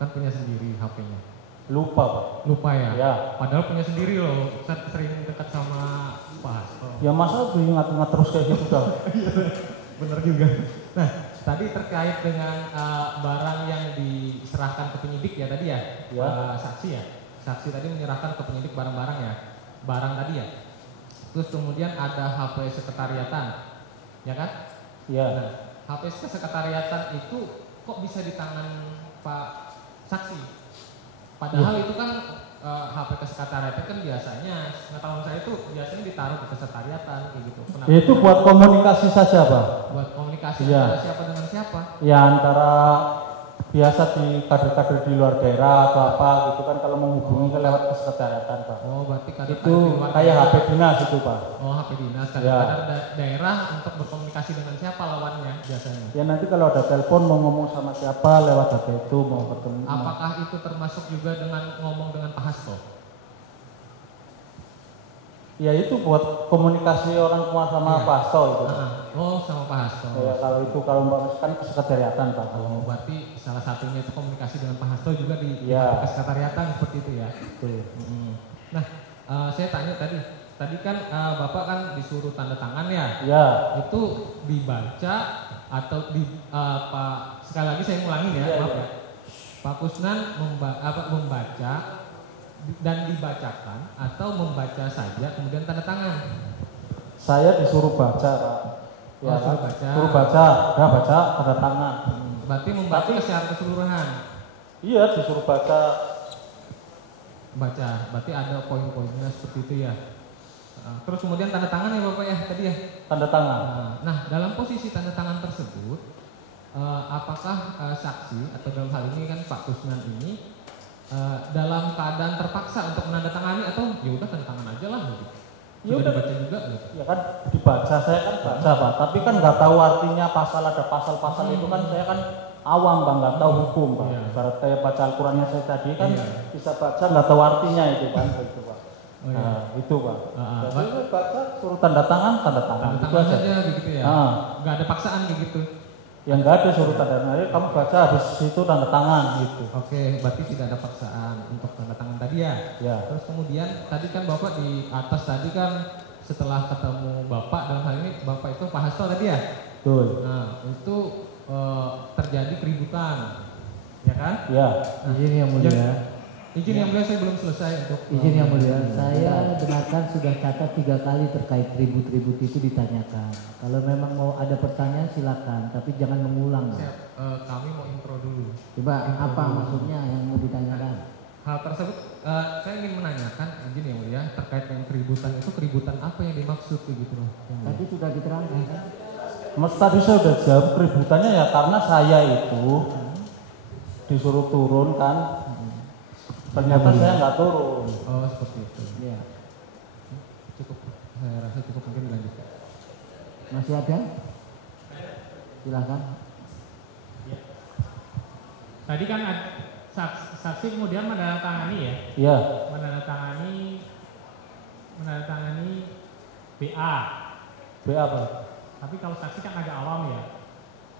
Kan punya sendiri HP-nya. Lupa Pak. Lupa ya? Ya. Padahal punya sendiri loh. Saya sering dekat sama Pak Hasto. Ya masa ingat-ingat terus kayak gitu Pak. Bener juga. Nah, tadi terkait dengan barang yang diserahkan ke penyidik ya tadi ya, Ya. saksi ya. Saksi tadi menyerahkan ke penyidik barang-barang ya, barang tadi ya. Terus kemudian ada HP sekretariatan, ya kan? Iya. Nah, HP kesekretariatan itu kok bisa di tangan Pak saksi? Padahal itu kan HP kesekretariatan kan biasanya, pengetahuan saya itu biasanya ditaruh di kesekretariatan kayak gitu. Kenapa? Itu buat komunikasi saja, Pak. Buat komunikasi Iya. antara siapa dengan siapa? Ya antara biasa di kader-kader di luar daerah atau apa gitu kan kalau menghubungi kan lewat kesekretariatan, Pak. Oh, berarti Itu kader-kader di luar kayak daerah. HP dinas itu, Pak. Oh, HP dinas, Ya. kadang-kadang daerah untuk berkomunikasi dengan siapa lawannya biasanya. Ya nanti kalau ada telepon mau ngomong sama siapa lewat HP itu mau ketemu. Apakah itu termasuk juga dengan ngomong dengan Pak Hasto? Ya itu buat komunikasi orang tua sama Iya. Pak Hasto itu. Oh, sama Pak Hasto. Ya kalau itu kalau Mbak kan kesekretariatan, Pak. Oh, berarti salah satunya itu komunikasi dengan Pak Hasto juga di Iya. kesekretariatan seperti itu ya. Betul. Nah, saya tanya tadi kan Bapak kan disuruh tanda tangan ya. Ya. Itu dibaca atau Pak, sekali lagi saya ngulangin ya, Iya, maaf iya. ya. Pak Kusnan membaca dan dibacakan atau membaca saja kemudian tanda tangan. Saya disuruh baca, Pak. Oh, suruh baca. Suruh baca, udah baca tanda tangan. Berarti membaca Tapi- secara keseluruhan. Iya disuruh baca. Baca, berarti ada poin-poinnya seperti itu ya. Terus kemudian tanda tangan ya Bapak ya tadi ya. Tanda tangan. Nah, dalam posisi tanda tangan tersebut, apakah saksi atau dalam hal ini kan Pak Kusnan ini dalam keadaan terpaksa untuk menandatangani atau ya udah tanda tangan aja lah gitu. Ya Sudah udah. dibaca juga gitu. Ya kan dibaca, saya kan baca, Pak. Tapi kan nggak tahu artinya pasal, ada pasal-pasal itu kan saya kan awam, Pak, nggak tahu hukum, Pak. Iya. Ibarat kayak baca Al-Qurannya saya tadi kan Iya. bisa baca nggak tahu artinya itu kan, itu, Pak. Oh, iya. Nah, itu, Pak. Ah, Jadi saya baca suruh tanda tangan, tanda tangan. Tanda Itu tangan aja. aja begitu ya. Nggak ada paksaan kayak gitu. Ya nggak ada suruh tanda tangan. Jadi kamu baca habis itu tanda tangan gitu. Oke, berarti tidak ada paksaan untuk tanda tangan tadi ya. Ya. Terus kemudian tadi kan Bapak di atas tadi kan setelah ketemu Bapak dalam hal ini Bapak itu Pak Hasto tadi ya. Betul. Nah itu terjadi keributan, ya kan? Ya. Izin yang mulia. Izin yang mulia saya belum selesai untuk Izin yang mulia, saya dengarkan sudah catat 3 kali terkait ribut-ribut itu ditanyakan. Kalau memang mau ada pertanyaan silakan, tapi jangan mengulang. Siap, kami mau intro dulu. Coba apa maksudnya yang mau ditanyakan? Hal tersebut saya ingin menanyakan izin yang mulia terkait dengan keributan itu keributan apa yang dimaksud begitu loh? Tadi sudah diterangkan. Mas tadi saya udah jawab keributannya ya karena saya itu disuruh turun kan. Ternyata saya nggak turun. Oh seperti itu. Ya. Cukup, saya rasa cukup mungkin dilanjutkan. Masih ada? Silakan. Tadi kan saksi kemudian menandatangani ya, Iya. menandatangani BA. BA apa? Tapi kalau saksi kan agak awam ya,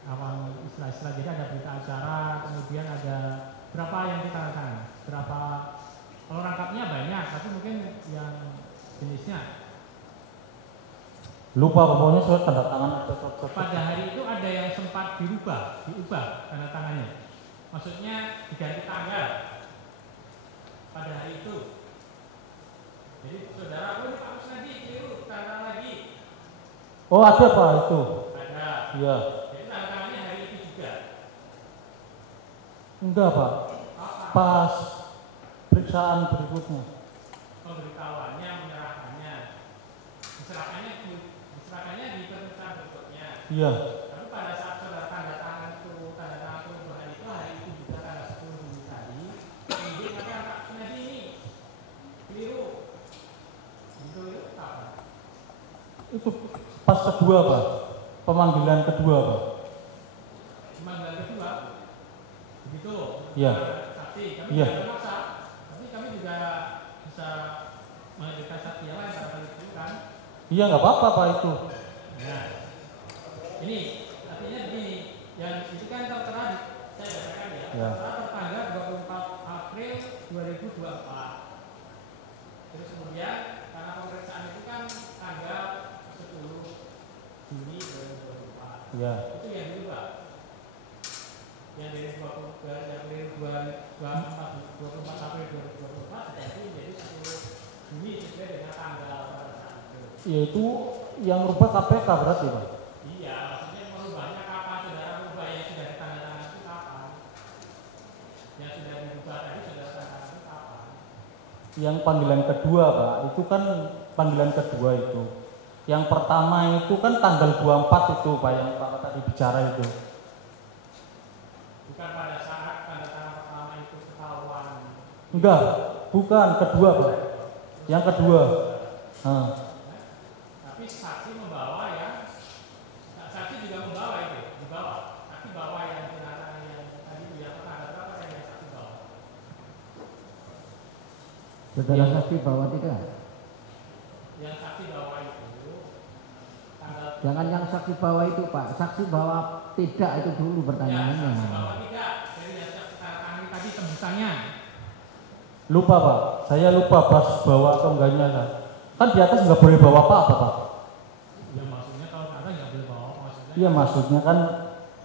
awam istilah-istilah. Jadi ada berita acara, kemudian ada berapa yang ditandatangani, berapa. Kalau rangkapnya banyak, tapi mungkin yang jenisnya. Lupa pokoknya saya tanda tangan atau cocok. Pada hari itu ada yang sempat diubah tanda tangannya. Maksudnya diganti tanggal pada hari itu. Jadi saudara, oh ini Pak Kusnadi, keliru tanda lagi. Oh ada Pak itu? Ada. Iya. Jadi tanda tangannya hari itu juga. Enggak Pak. Apa? Pas periksaan berikutnya. Pemberitahuannya, menyerahkannya. Diserahkannya di pemeriksaan berikutnya. Iya. Tapi pada saat saudara tanda tangan perubahan itu hari itu juga tanggal 10 Juni tadi. Kemudian kata Pak Kusnadi ini keliru. Itu apa? Itu pas kedua Pak. Pemanggilan kedua Pak. Pemanggilan kedua. Begitu. Iya. Saksi. Kami Iya. tidak memaksa. Tapi kami juga bisa menghadirkan saksi yang lain pada kali itu kan. Iya nggak apa-apa Pak itu. Nah, ini artinya begini, yang itu kan tertera saya bacakan ya, Ya. tertera tertanggal 24 April 2024. Terus kemudian karena pemeriksaan itu kan tanggal 10 Juni 2024. Iya. Itu yang diubah. Yang dari 24 April 2024 jadi 10 Juni sesuai dengan tanggal pada saat itu. Yaitu yang rubah KPK berarti Pak. Iya, maksudnya Yang panggilan kedua Pak, itu kan panggilan kedua itu. Yang pertama itu kan tanggal 24 itu Pak, yang Pak tadi bicara itu. Bukan pada saat tanda tangan pertama itu ketahuan. Enggak, bukan, kedua Pak. Yang kedua. Tapi saksi membawa ya, saksi juga membawa itu, dibawa. Saksi bawa yang jenazah yang tadi dia tanggal berapa yang saksi bawa? Saudara saksi bawa tidak? Yang saksi bawa itu tanggal. Jangan yang saksi bawa itu Pak, saksi bawa tidak itu dulu pertanyaannya. Ya, saksi bawa tidak, jadi yang saksi tadi tembusannya. Lupa Pak, saya lupa pas bawa atau enggaknya kan. Kan di atas nggak boleh bawa apa-apa Pak. Ya maksudnya kalau ada nggak boleh bawa maksudnya. Iya maksudnya kan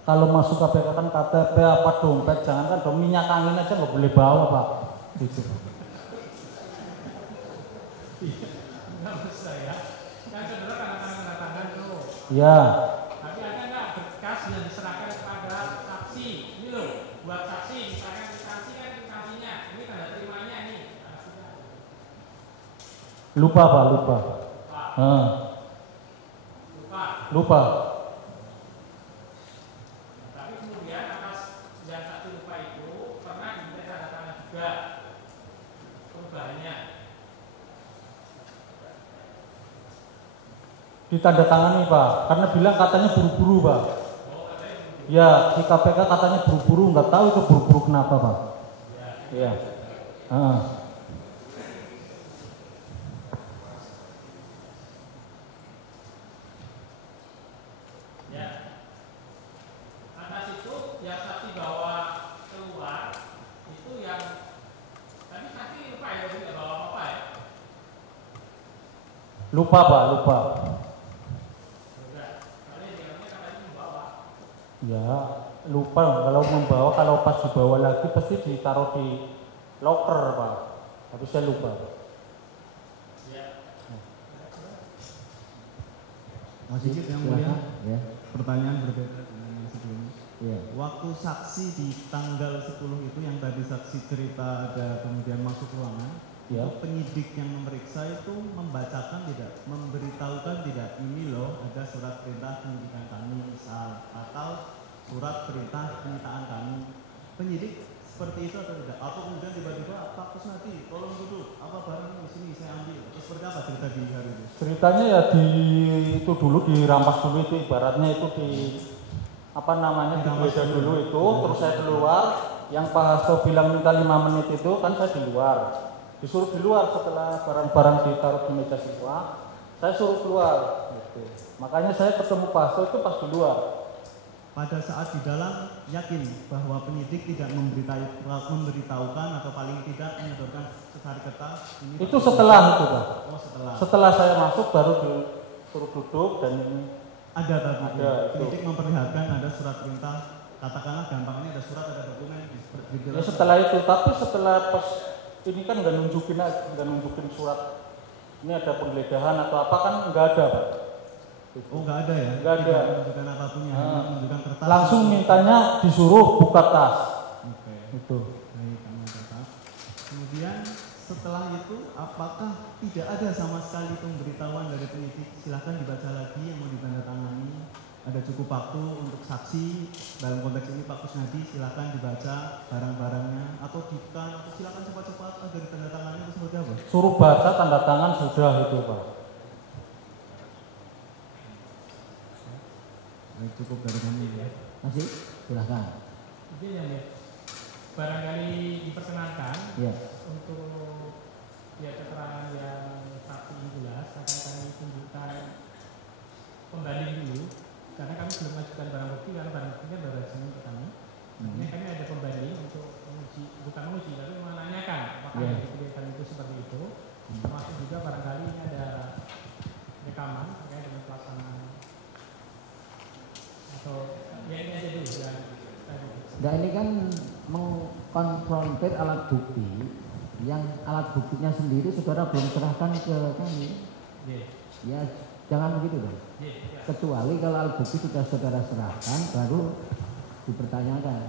kalau masuk KPK kan KTP apa dompet, jangan kan minyak angin aja nggak boleh bawa Pak. Gitu. Nggak bisa ya. Kan saudara tanda tangan tuh. Ya. Tapi ada nggak berkas yang diserahkan kepada saksi? Ini loh, buat saksi misalkan saksi kan saksinya, ini tanda terimanya nih. Lupa Pak, lupa. Lupa. Tapi kemudian atas yang saksi lupa itu pernah diminta tanda tangan juga perubahannya. Ditandatangani Pak, karena bilang katanya buru-buru Pak. Ya, di KPK katanya buru-buru, nggak tahu itu buru-buru kenapa Pak. Iya. Ya. Atas itu yang saksi bawa keluar itu yang tadi saksi lupa ya, tidak bawa apa ya? Lupa Pak, lupa. Ya, lupa kalau membawa, kalau pas dibawa lagi pasti ditaruh di locker Pak. Tapi saya lupa. Masih yang mulia, Ya. pertanyaan berbeda dengan yang sebelumnya. Ya. Waktu saksi di tanggal 10 itu yang tadi saksi cerita ada kemudian masuk ruangan, Ya. itu penyidik yang memeriksa itu membacakan tidak, memberitahukan tidak, ini loh ada surat perintah penyidikan kami misal, atau surat perintah penyitaan kami. Penyidik seperti itu atau tidak? Atau kemudian tiba-tiba Pak Kusnadi tolong duduk, apa barang ini sini saya ambil. Terus seperti apa cerita di hari itu? Ceritanya ya di itu dulu dirampas dulu itu, ibaratnya itu di apa namanya digeledah dulu itu, terus saya keluar. Yang Pak Hasto bilang minta 5 menit itu kan saya di luar, disuruh di luar setelah barang-barang ditaruh di meja siswa, saya suruh keluar. Gitu. Makanya saya ketemu Pak Hasto itu pas di luar. Pada saat di dalam yakin bahwa penyidik tidak memberitahukan atau paling tidak menyodorkan secari kertas ini. Itu setelah itu Pak. Oh setelah. Setelah saya masuk baru disuruh duduk dan ini. Ada tadi. Ada, penyidik memperlihatkan ada surat perintah, katakanlah gampangnya ada surat, ada dokumen. Ya setelah itu, tapi setelah pas ini kan nggak nunjukin surat. Ini ada penggeledahan atau apa kan nggak ada Pak. Oh nggak ada ya? Nggak ada. Tidak menunjukkan apapun ya, menunjukkan kertas. Langsung mintanya disuruh buka tas. Oke. Itu. Baik, kamu kertas. Kemudian setelah itu apakah tidak ada sama sekali pemberitahuan dari penyidik? Silahkan dibaca lagi yang mau ditandatangani. Ada cukup waktu untuk saksi. Dalam konteks ini Pak Kusnadi silahkan dibaca barang-barangnya atau jika silahkan cepat-cepat agar ditandatangani atau seperti apa? Suruh baca tanda tangan sudah itu Pak. Baik, cukup dari kami ya. Masih? Silahkan. Jadi ya, barangkali diperkenankan Ya. untuk ya keterangan yang saksi yang jelas akan kami tunjukkan pembanding dulu karena kami belum mengajukan barang bukti karena barang buktinya baru saja ke kami. Ini kami ada pembanding untuk menguji, bukan menguji tapi menanyakan apakah yang dipilihkan itu seperti itu. Termasuk juga barangkali ini ada rekaman terkait dengan pelaksanaan atau ya ini aja dulu yang tadi. Nah ini kan mengkonfrontir alat bukti yang alat buktinya sendiri saudara belum serahkan ke kami. Ya jangan begitu dong. Kecuali kalau alat bukti sudah saudara serahkan baru dipertanyakan.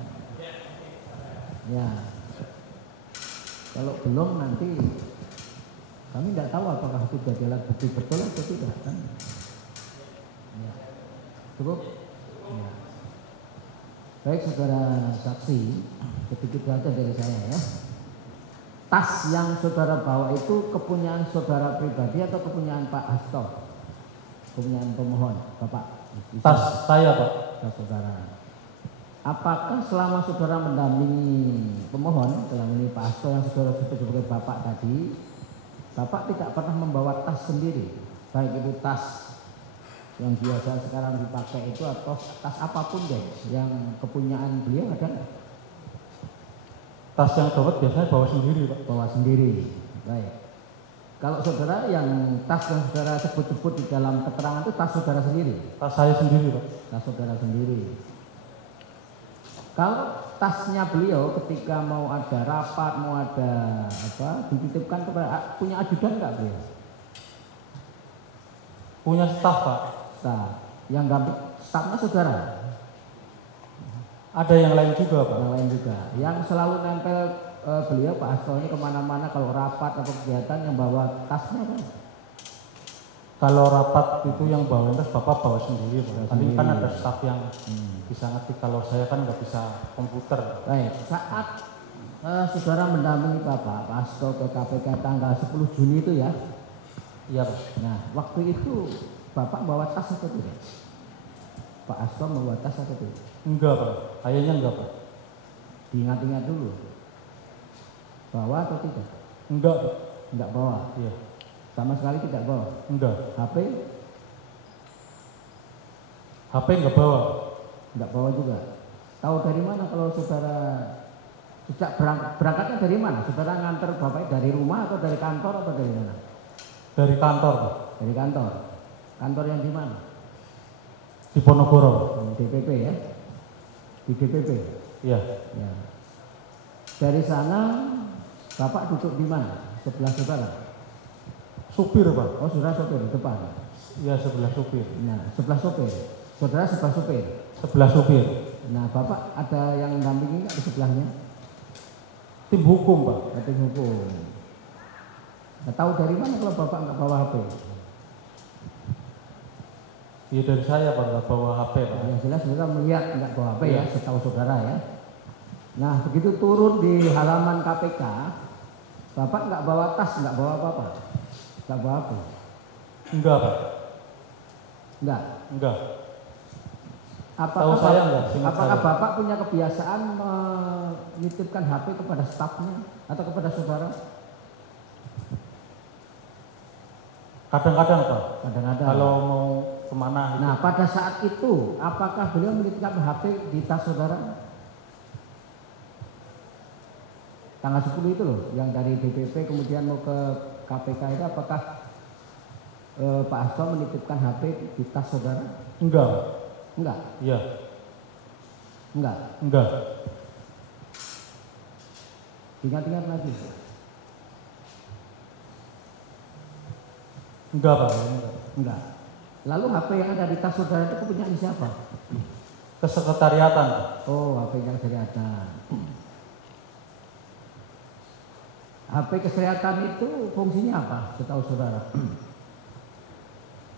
Ya. Kalau belum nanti kami tidak tahu apakah itu jadi alat bukti betul atau tidak kan. Ya. Cukup. Ya. Baik saudara saksi, sedikit saja dari saya ya. Tas yang saudara bawa itu kepunyaan saudara pribadi atau kepunyaan Pak Hasto? Kepunyaan pemohon, Bapak? Tas saya, Pak. Tas saudara. Apakah selama saudara mendampingi pemohon, dalam ini Pak Hasto yang saudara sebut sebagai Bapak tadi, Bapak tidak pernah membawa tas sendiri, baik itu tas yang biasa sekarang dipakai itu atau tas apapun deh, yang kepunyaan beliau ada nggak? Tas yang dapat biasanya bawa sendiri, Pak. Bawa sendiri, baik. Kalau saudara yang tas yang saudara sebut-sebut di dalam keterangan itu tas saudara sendiri? Tas saya sendiri, Pak. Tas saudara sendiri. Kalau tasnya beliau ketika mau ada rapat, mau ada apa, dititipkan kepada punya ajudan nggak beliau? Punya staf, Pak. Staf. Yang gambar stafnya saudara? Ada yang lain juga, Pak. Yang lain juga. Yang selalu nempel beliau Pak Hasto ini kemana-mana kalau rapat atau kegiatan yang bawa tasnya kan? Kalau rapat itu yang bawa tas Bapak bawa sendiri, Pak. Tadi kan ada staf yang bisa ngerti. Kalau saya kan nggak bisa komputer. Baik, saat saudara mendampingi Pak Hasto ke KPK tanggal 10 Juni itu ya? Iya, Pak. Nah, waktu itu Bapak bawa tas atau tidak? Pak Hasto membawa tas atau tidak? Enggak, Pak. Kayaknya enggak, Pak. Diingat-ingat dulu. Bawa atau tidak? Enggak, Pak. Enggak bawa. Iya. Sama sekali tidak bawa. Enggak. HP? HP enggak bawa. Enggak bawa juga. Tahu dari mana kalau saudara sejak berangkatnya dari mana? Saudara nganter Bapak dari rumah atau dari kantor atau dari mana? Dari kantor, Pak. Dari kantor. Kantor yang di mana? Di Ponorogo. DPP ya? Di DPP? Iya. Ya. Dari sana Bapak duduk di mana? Sebelah saudara? Supir, Pak. Oh, saudara sopir di depan. Iya, sebelah supir. Nah, sebelah sopir. Saudara sebelah sopir. Sebelah supir. Nah, Bapak ada yang dampingi nggak di sebelahnya? Tim hukum, Pak. Tim hukum. Nah, tahu dari mana kalau Bapak nggak bawa HP? Iya, dari saya, Pak. Nggak bawa HP, Pak. Yang jelas saudara melihat nggak bawa HP ya, setahu saudara ya. Nah, begitu turun di halaman KPK, Bapak nggak bawa tas, nggak bawa apa-apa, nggak bawa apa? Enggak, Pak. Enggak. Enggak. Apakah, Tahu saya enggak, seingat apakah saya. Bapak punya kebiasaan menitipkan HP kepada stafnya atau kepada saudara? Kadang-kadang, Pak. Kadang-kadang. Kalau mau kemana? Nah, pada saat itu, apakah beliau menitipkan HP di tas saudara? Tanggal 10 itu loh, yang dari DPP kemudian mau ke KPK itu, apakah Pak Hasto menitipkan HP di tas saudara? Enggak. Enggak? Iya. Enggak? Enggak. Ingat-ingat lagi. Enggak, Pak. Enggak. Enggak. Lalu HP yang ada di tas saudara itu kepunyaan siapa? Kesekretariatan. Oh, HP yang kesehatan. HP kesehatan itu fungsinya apa? Setahu saudara?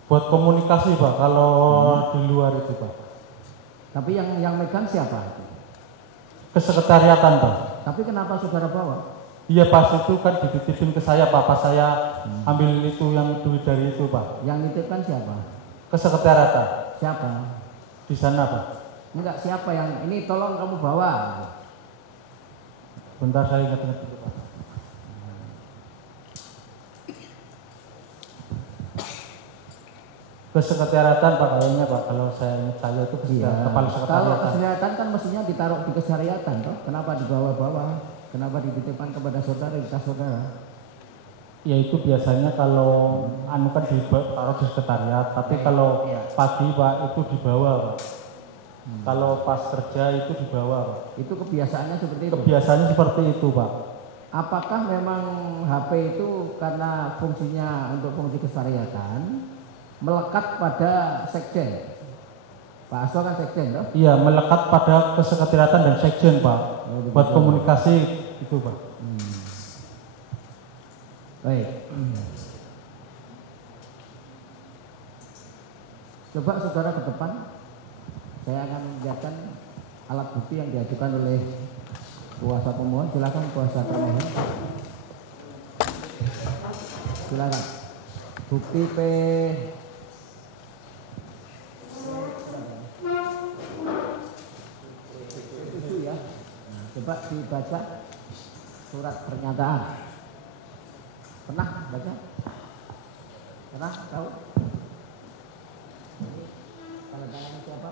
Buat komunikasi, Pak. Kalau di luar itu, Pak. Tapi yang megang siapa? Kesekretariatan, Pak. Tapi kenapa saudara bawa? Iya, pas itu kan dititipin ke saya, Pak. Pas saya ambil itu yang duit dari itu, Pak. Yang nitipkan siapa? Kesekretariatan. Siapa? Di sana, Pak. Enggak, siapa yang ini tolong kamu bawa? Bentar saya ingat-ingat dulu, Pak. Kesekretariatan, Pak, kayaknya, Pak. Kalau saya ingat saya itu kepala Kalau sekretariatan. kesehatan kan mestinya ditaruh di kesehariatan toh. Kenapa dibawa-bawa? Kenapa dititipkan kepada saudara di tas saudara? Ya itu biasanya kalau anu kan ditaruh di sekretariat, tapi kalau pagi, Pak, itu dibawa, Pak. Kalau pas kerja itu dibawa, Pak. Itu kebiasaannya seperti itu. Kebiasaannya seperti itu, Pak. Apakah memang HP itu karena fungsinya untuk fungsi kesehariatan melekat pada sekjen? Pak Hasto kan sekjen toh? Iya, melekat pada kesekretariatan dan sekjen, Pak. Oh, buat begitu. komunikasi itu, Pak. Baik. Coba saudara ke depan. Saya akan memperlihatkan alat bukti yang diajukan oleh kuasa pemohon. Silakan kuasa pemohon. Silakan. Bukti P ya. Nah, coba dibaca surat pernyataan. Pernah baca? Pernah tahu? Tanda tangan siapa?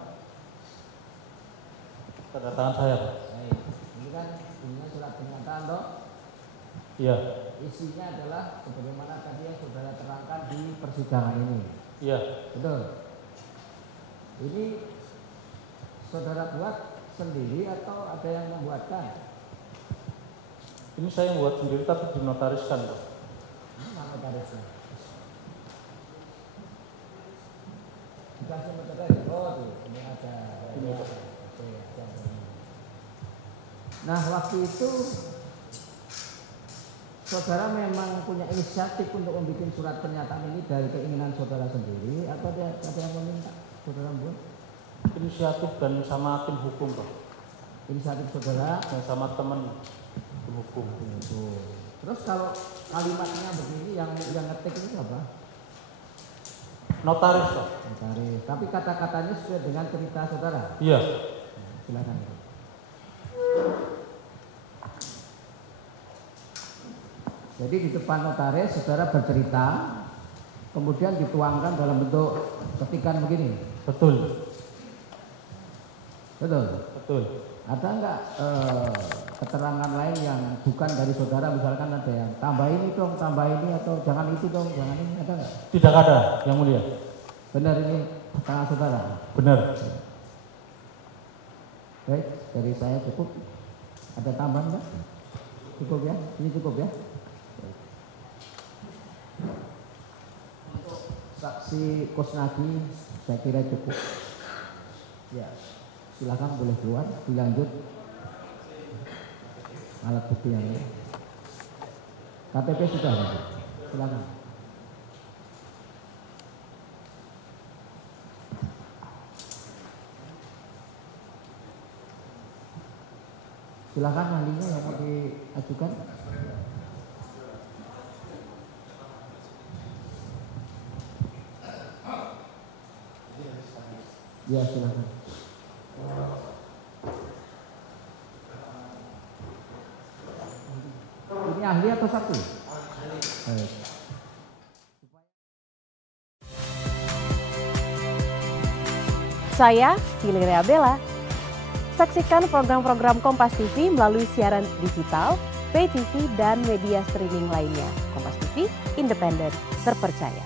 Tanda tangan saya, Pak. Baik. Ini kan ininya surat pernyataan toh? Iya. Isinya adalah sebagaimana tadi yang saudara terangkan di persidangan ini. Iya. Betul. Ini saudara buat sendiri atau ada yang membuatkan? Ini saya yang buat sendiri tapi dinotariskan, Pak. Mana notarisnya? Dikasih notaris. Oh tuh, ini ada. Ini ada. Oke, ada. Nah, waktu itu saudara memang punya inisiatif untuk membuat surat pernyataan ini dari keinginan saudara sendiri atau ada yang meminta saudara buat? Inisiatif dan sama tim hukum, Pak. Inisiatif saudara Dan sama teman tim hukum. itu. Terus kalau kalimatnya begini yang ngetik itu apa? Notaris, Pak. Notaris. Tapi kata-katanya sesuai dengan cerita saudara. Iya. Silakan. Jadi di depan notaris saudara bercerita, kemudian dituangkan dalam bentuk ketikan begini. Betul. Betul. Betul. Ada enggak keterangan lain yang bukan dari saudara, misalkan ada yang tambah ini dong, tambah ini, atau jangan itu dong, jangan ini, ada enggak? Tidak ada, yang mulia. Benar ini tangan saudara? Benar. Baik, dari saya cukup. Ada tambahan enggak? Cukup ya? Ini cukup ya? Untuk saksi Kusnadi saya kira cukup. Ya, silakan boleh keluar, dilanjut alat bukti yang lain. KTP sudah, silakan. Silakan ahlinya yang mau diajukan. Ya, silakan. Ini ahli atau saksi? Baik. Saya Fili Reabella. Saksikan program-program Kompas TV melalui siaran digital, pay TV, dan media streaming lainnya. Kompas TV, independen, terpercaya.